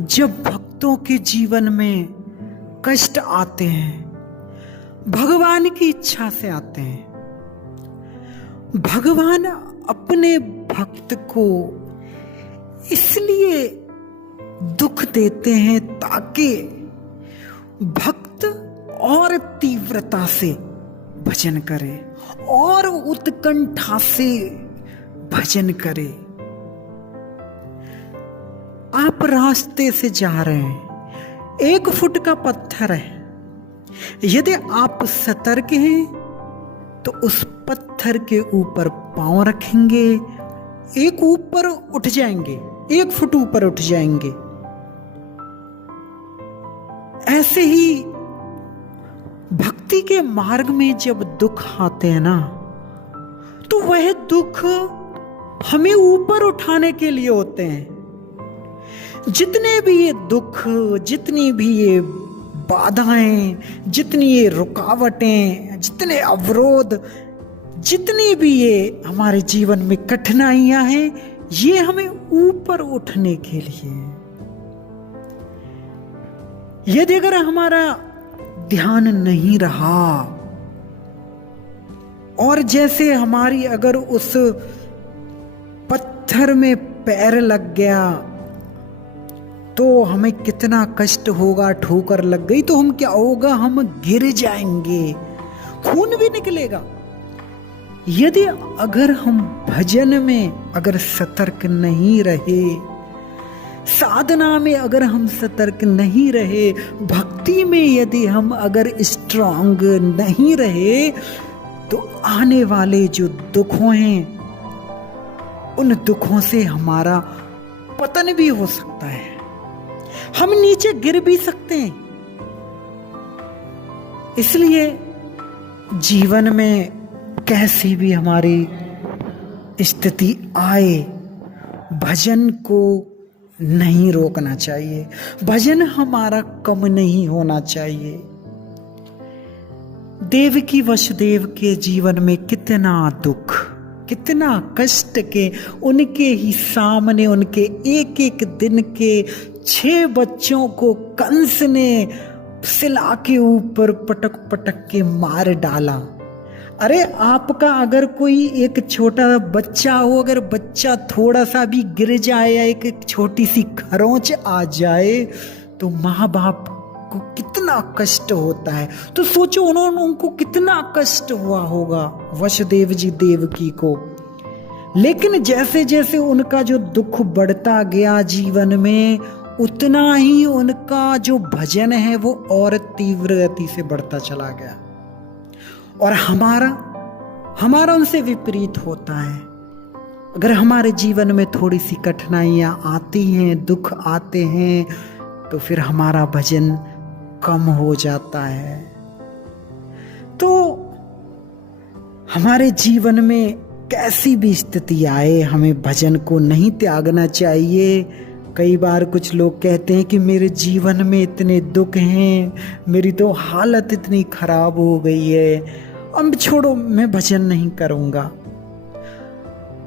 जब भक्तों के जीवन में कष्ट आते हैं, भगवान की इच्छा से आते हैं। भगवान अपने भक्त को इसलिए दुख देते हैं ताकि भक्त और तीव्रता से भजन करे और उत्कंठा से भजन करे। आप रास्ते से जा रहे हैं, 1 फुट का पत्थर है, यदि आप सतर्क हैं तो उस पत्थर के ऊपर पांव रखेंगे, एक ऊपर उठ जाएंगे, 1 फुट ऊपर उठ जाएंगे। ऐसे ही भक्ति के मार्ग में जब दुख आते हैं ना, तो वह दुख हमें ऊपर उठाने के लिए होते हैं। जितने भी ये दुख, जितनी भी ये बाधाएं, जितनी ये रुकावटें, जितने अवरोध, जितनी भी ये हमारे जीवन में कठिनाइयां हैं, ये हमें ऊपर उठने के लिए। यदि अगर हमारा ध्यान नहीं रहा और जैसे हमारी अगर उस पत्थर में पैर लग गया तो हमें कितना कष्ट होगा। ठोकर लग गई तो हम क्या होगा, हम गिर जाएंगे, खून भी निकलेगा। यदि अगर हम भजन में अगर सतर्क नहीं रहे, साधना में अगर हम सतर्क नहीं रहे, भक्ति में यदि हम अगर स्ट्रांग नहीं रहे, तो आने वाले जो दुखों हैं, उन दुखों से हमारा पतन भी हो सकता है, हम नीचे गिर भी सकते हैं। इसलिए जीवन में कैसी भी हमारी स्थिति आए, भजन को नहीं रोकना चाहिए, भजन हमारा कम नहीं होना चाहिए। देवकी वसुदेव के जीवन में कितना दुख, कितना कष्ट के उनके ही सामने, उनके एक एक दिन के 6 बच्चों को कंस ने शिला के ऊपर पटक पटक के मार डाला। अरे आपका अगर कोई एक छोटा बच्चा हो, अगर बच्चा थोड़ा सा भी गिर जाए या एक छोटी सी खरोंच आ जाए तो माँ बाप को कितना कष्ट होता है। तो सोचो उनको कितना कष्ट हुआ होगा वसुदेव जी देवकी को। लेकिन जैसे जैसे उनका जो दुख बढ़ता गया जीवन में, उतना ही उनका जो भजन है वो और तीव्र गति से बढ़ता चला गया। और हमारा उनसे विपरीत होता है। अगर हमारे जीवन में थोड़ी सी कठिनाइयां आती हैं, दुख आते हैं, तो फिर हमारा भजन कम हो जाता है। तो हमारे जीवन में कैसी भी स्थिति आए, हमें भजन को नहीं त्यागना चाहिए। कई बार कुछ लोग कहते हैं कि मेरे जीवन में इतने दुख हैं, मेरी तो हालत इतनी खराब हो गई है, अब छोड़ो मैं भजन नहीं करूंगा।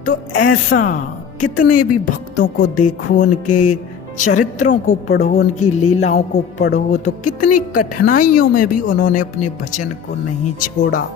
तो ऐसा कितने भी भक्तों को देखो, उनके चरित्रों को पढ़ो, उनकी लीलाओं को पढ़ो, तो कितनी कठिनाइयों में भी उन्होंने अपने भजन को नहीं छोड़ा।